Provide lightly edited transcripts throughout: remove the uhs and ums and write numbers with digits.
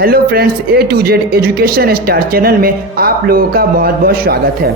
Hello friends, A to Z education star channel में आप लोगों का बहुत बहुत स्वागत है।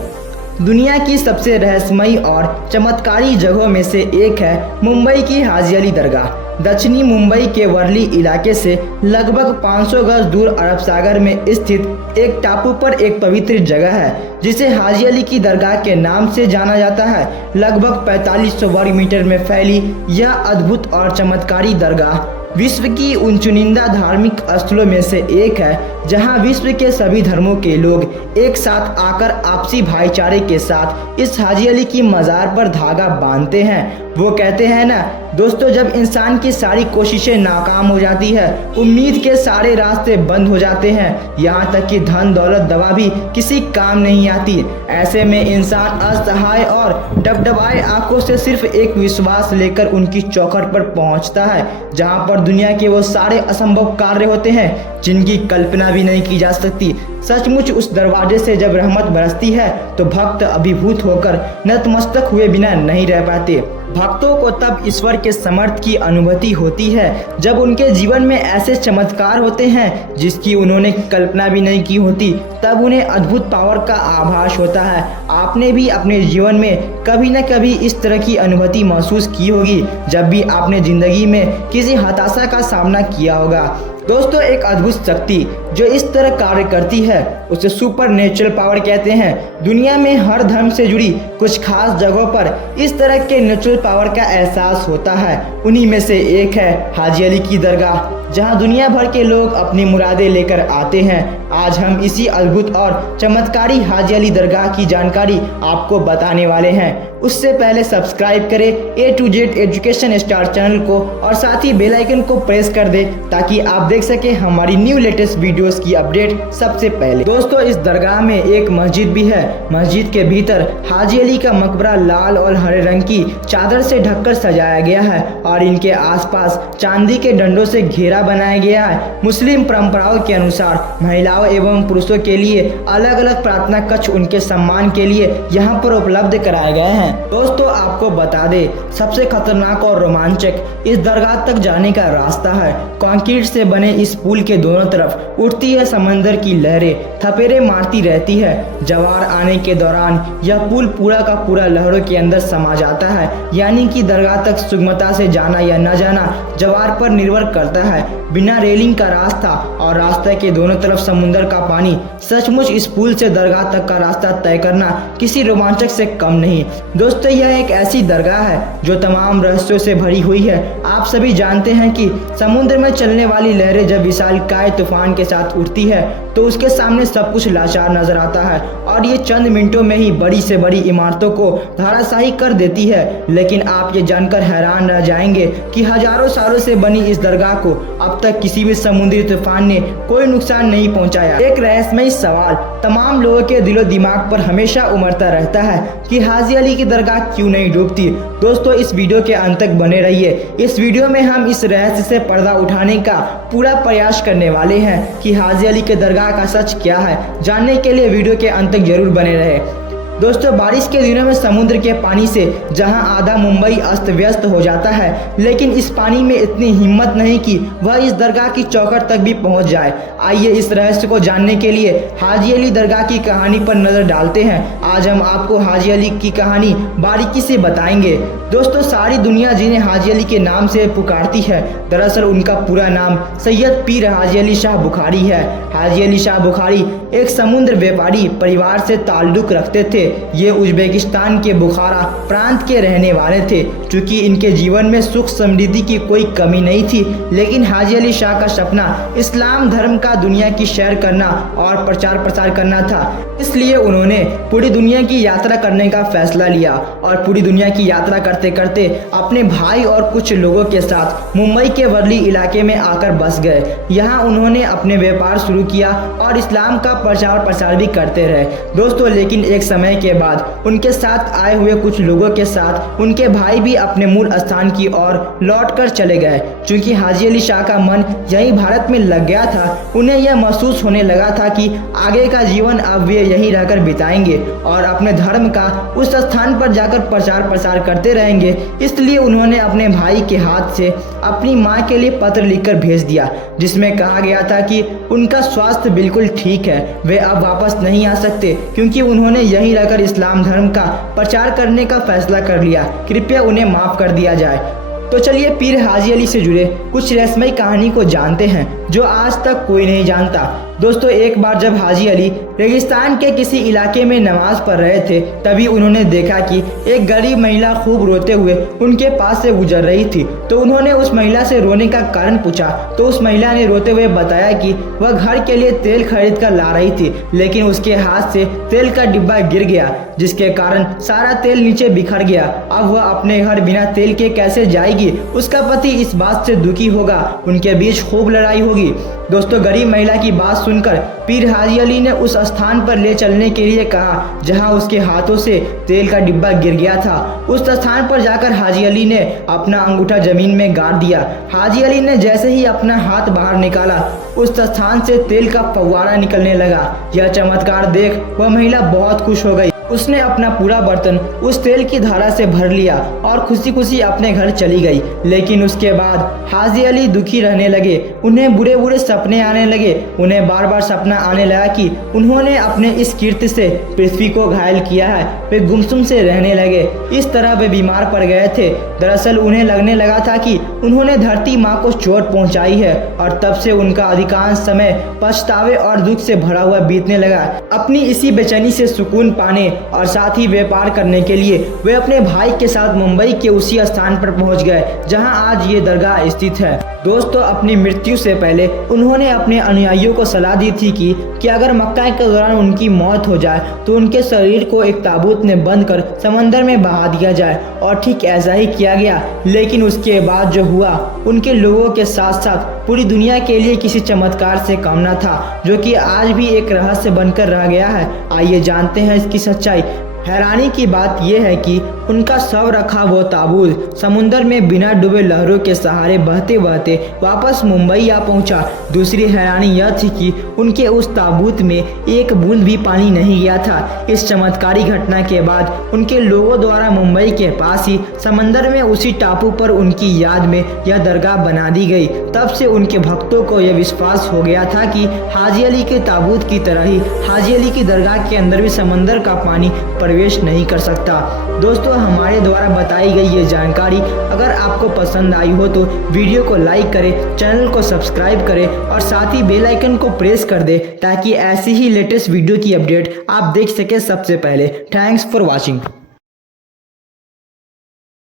दुनिया की सबसे रहस्यमयी और चमत्कारी जगहों में से एक है मुंबई की हाजी अली दरगाह। दक्षिणी मुंबई के वर्ली इलाके से लगभग 500 गज दूर अरब सागर में स्थित एक टापू पर एक पवित्र जगह है जिसे हाजी अली की दरगाह के नाम से जाना जाता है। लगभग 4500 वर्ग मीटर में फैली यह अद्भुत और चमत्कारी दरगाह विश्व की उन चुनिंदा धार्मिक स्थलों में से एक है जहां विश्व के सभी धर्मों के लोग एक साथ आकर आपसी भाईचारे के साथ इस हाजी अली की मज़ार पर धागा बांधते हैं। वो कहते हैं ना दोस्तों, जब इंसान की सारी कोशिशें नाकाम हो जाती है, उम्मीद के सारे रास्ते बंद हो जाते हैं, यहाँ तक कि धन दौलत दवा भी किसी काम नहीं आती, ऐसे में इंसान असहाय और डबडबाए आंखों से सिर्फ एक विश्वास लेकर उनकी चौखट पर पहुँचता है जहाँ पर दुनिया के वो सारे असंभव कार्य होते हैं जिनकी कल्पना भी नहीं की जा सकती। सचमुच उस दरवाजे से जब रहमत बरसती है तो भक्त अभिभूत होकर नतमस्तक हुए बिना नहीं रह पाते। भक्तों को तब ईश्वर के समर्थ की अनुभूति होती है जब उनके जीवन में ऐसे चमत्कार होते हैं जिसकी उन्होंने कल्पना भी नहीं की होती। तब उन्हें अद्भुत पावर का आभास होता है। आपने भी अपने जीवन में कभी न कभी इस तरह की अनुभूति महसूस की होगी जब भी आपने जिंदगी में किसी हताशा का सामना किया होगा। दोस्तों, एक अद्भुत शक्ति जो इस तरह कार्य करती है उसे सुपर नेचुरल पावर कहते हैं। दुनिया में हर धर्म से जुड़ी कुछ खास जगहों पर इस तरह के नेचुरल पावर का एहसास होता है। उन्हीं में से एक है हाजी अली की दरगाह, जहां दुनिया भर के लोग अपनी मुरादें लेकर आते हैं। आज हम इसी अद्भुत और चमत्कारी हाजी अली दरगाह की जानकारी आपको बताने वाले हैं। उससे पहले सब्सक्राइब करें A to Z education star channel को और साथ ही बेल आइकन को प्रेस कर दें ताकि आप देख सके हमारी न्यू लेटेस्ट वीडियोस की अपडेट सबसे पहले। दोस्तों, इस दरगाह में एक मस्जिद भी है। मस्जिद के भीतर हाजी अली का मकबरा लाल और हरे रंग की चादर से ढककर सजाया गया है और इनके आसपास चांदी के डंडों से घेरा बनाया गया है। मुस्लिम परंपराओं के अनुसार महिलाओं एवं पुरुषों के लिए अलग अलग प्रार्थना कक्ष उनके सम्मान के लिए यहाँ पर उपलब्ध कराए गए हैं। दोस्तों, आपको बता दे, सबसे खतरनाक और रोमांचक इस दरगाह तक जाने का रास्ता है। कंक्रीट से बने इस पुल के दोनों तरफ उठती है समंदर की लहरें, थपेरे मारती रहती है। ज्वार आने के दौरान यह पुल पूरा का पूरा लहरों के अंदर समा जाता है, यानी कि दरगाह तक सुगमता से जाना या न जाना ज्वार पर निर्भर करता है। बिना रेलिंग का रास्ता और रास्ते के दोनों तरफ समुद्र का पानी। सचमुच इस पुल से दरगाह तक का रास्ता तय करना किसी रोमांचक से कम नहीं। दोस्तों, यह एक ऐसी दरगाह है जो तमाम रहस्यों से भरी हुई है। आप सभी जानते हैं कि समुद्र में चलने वाली लहरें जब विशालकाय तूफान के साथ उठती है तो उसके सामने सब कुछ लाचार नजर आता है और ये चंद मिनटों में ही बड़ी से बड़ी इमारतों को धराशायी कर देती है। लेकिन आप ये जानकर हैरान रह जाएंगे कि हजारों सालों से बनी इस दरगाह को अब तक किसी भी समुद्री तूफान ने कोई नुकसान नहीं पहुंचाया। एक रहस्यमयी सवाल तमाम लोगों के दिलो दिमाग पर हमेशा उमड़ता रहता है कि हाजी अली की दरगाह क्यों नहीं डूबती। दोस्तों, इस वीडियो के अंत तक बने रहिए। इस वीडियो में हम इस रहस्य से पर्दा उठाने का पूरा प्रयास करने वाले हैं कि हाजी अली के दरगाह का सच क्या है। जानने के लिए वीडियो के अंत तक जरूर बने रहे। दोस्तों, बारिश के दिनों में समुद्र के पानी से जहां आधा मुंबई अस्त व्यस्त हो जाता है, लेकिन इस पानी में इतनी हिम्मत नहीं कि वह इस दरगाह की चौखट तक भी पहुंच जाए। आइए इस रहस्य को जानने के लिए हाजी अली दरगाह की कहानी पर नजर डालते हैं। आज हम आपको हाजी अली की कहानी बारीकी से बताएंगे। दोस्तों, सारी दुनिया जिन्हें हाजी अली के नाम से पुकारती है, दरअसल उनका पूरा नाम सैयद पीर हाजी अली शाह बुखारी है। हाजी अली शाह बुखारी एक समुद्र व्यापारी परिवार से ताल्लुक रखते थे। ये उज्बेकिस्तान के बुखारा प्रांत के रहने वाले थे। चूंकि इनके जीवन में सुख समृद्धि की कोई कमी नहीं थी, लेकिन हाजी अली शाह का सपना इस्लाम धर्म का दुनिया की सैर करना और प्रचार प्रसार करना था। इसलिए उन्होंने पूरी दुनिया की यात्रा करने का फैसला लिया और पूरी दुनिया की यात्रा करते करते अपने भाई और कुछ लोगों के साथ मुंबई के वर्ली इलाके में आकर बस गए। यहाँ उन्होंने अपने व्यापार शुरू किया और इस्लाम का प्रचार प्रसार भी करते रहे। दोस्तों, लेकिन एक समय समय के बाद उनके साथ आए हुए कुछ लोगों के साथ उनके भाई भी अपने मूल स्थान की ओर लौटकर चले गए। चूंकि हाजी अली शाह का मन यही भारत में लग गया था, उन्हें यह महसूस होने लगा था कि आगे का जीवन अब वे यहीं रहकर बिताएंगे और अपने धर्म का उस स्थान पर जाकर प्रचार प्रसार करते रहेंगे। इसलिए उन्होंने अपने भाई के हाथ से अपनी माँ के लिए पत्र लिखकर भेज दिया, जिसमें कहा गया था कि उनका स्वास्थ्य बिल्कुल ठीक है, वे अब वापस नहीं आ सकते क्योंकि उन्होंने यहीं रहकर इस्लाम धर्म का प्रचार करने का फैसला कर लिया। कृपया उन्हें माफ़ कर दिया जाए। तो चलिए पीर हाजी अली से जुड़े कुछ रहस्यमयी कहानी को जानते हैं जो आज तक कोई नहीं जानता। दोस्तों, एक बार जब हाजी अली रेगिस्तान के किसी इलाके में नमाज पढ़ रहे थे, तभी उन्होंने देखा कि एक गरीब महिला खूब रोते हुए उनके पास से गुजर रही थी। तो उन्होंने उस महिला से रोने का कारण पूछा, तो उस महिला ने रोते हुए बताया कि वह घर के लिए तेल खरीद कर ला रही थी, लेकिन उसके हाथ से तेल का डिब्बा गिर गया, जिसके कारण सारा तेल नीचे बिखर गया। अब वह अपने घर बिना तेल के कैसे जाएगी? उसका पति इस बात से दुखी होगा, उनके बीच खूब लड़ाई होगी। दोस्तों, गरीब महिला की बात सुनकर पीर हाजी अली ने उस स्थान पर ले चलने के लिए कहा जहां उसके हाथों से तेल का डिब्बा गिर गया था। उस स्थान पर जाकर हाजी अली ने अपना अंगूठा जमीन में गाड़ दिया। हाजी अली ने जैसे ही अपना हाथ बाहर निकाला, उस स्थान से तेल का फव्वारा निकलने लगा। यह चमत्कार देख वह महिला बहुत खुश हो गई। उसने अपना पूरा बर्तन उस तेल की धारा से भर लिया और खुशी खुशी अपने घर चली गई। लेकिन उसके बाद हाजी अली दुखी रहने लगे। उन्हें बुरे बुरे सपने आने लगे। उन्हें बार बार सपना आने लगा कि उन्होंने अपने इस कीर्ति से पृथ्वी को घायल किया है। वे गुमसुम से रहने लगे। इस तरह वे बीमार पड़ गए थे। दरअसल उन्हें लगने लगा था कि उन्होंने धरती माँ को चोट पहुँचाई है और तब से उनका अधिकांश समय पछतावे और दुख से भरा हुआ बीतने लगा। अपनी इसी बेचैनी से सुकून पाने और साथ ही व्यापार करने के लिए वे अपने भाई के साथ मुंबई के उसी स्थान पर पहुंच गए जहां आज ये दरगाह स्थित है। दोस्तों, अपनी मृत्यु से पहले उन्होंने अपने अनुयायियों को सलाह दी थी कि अगर मक्का के दौरान उनकी मौत हो जाए तो उनके शरीर को एक ताबूत में बंद कर समंदर में बहा दिया जाए, और ठीक ऐसा ही किया गया। लेकिन उसके बाद जो हुआ उनके लोगों के साथ साथ पूरी दुनिया के लिए किसी चमत्कार से कम न था, जो कि आज भी एक रहस्य बनकर रह गया है। आइए जानते हैं इसकी सच्चाई। हैरानी की बात यह है कि उनका शव रखा वो ताबूत समुंदर में बिना डूबे लहरों के सहारे बहते बहते वापस मुंबई आ पहुंचा। दूसरी हैरानी यह थी कि उनके उस ताबूत में एक बूंद भी पानी नहीं गया था। इस चमत्कारी घटना के बाद उनके लोगों द्वारा मुंबई के पास ही समंदर में उसी टापू पर उनकी याद में यह दरगाह बना दी गई। तब से उनके भक्तों को यह विश्वास हो गया था कि हाजी अली के ताबूत की तरह ही हाजी अली की दरगाह के अंदर भी समंदर का पानी प्रवेश नहीं कर सकता। दोस्तों, हमारे द्वारा बताई गई ये जानकारी अगर आपको पसंद आई हो तो वीडियो को लाइक करें, चैनल को सब्सक्राइब करें और साथ ही बेल आइकन को प्रेस कर दें ताकि ऐसी ही लेटेस्ट वीडियो की अपडेट आप देख सकें सबसे पहले। Thanks for watching.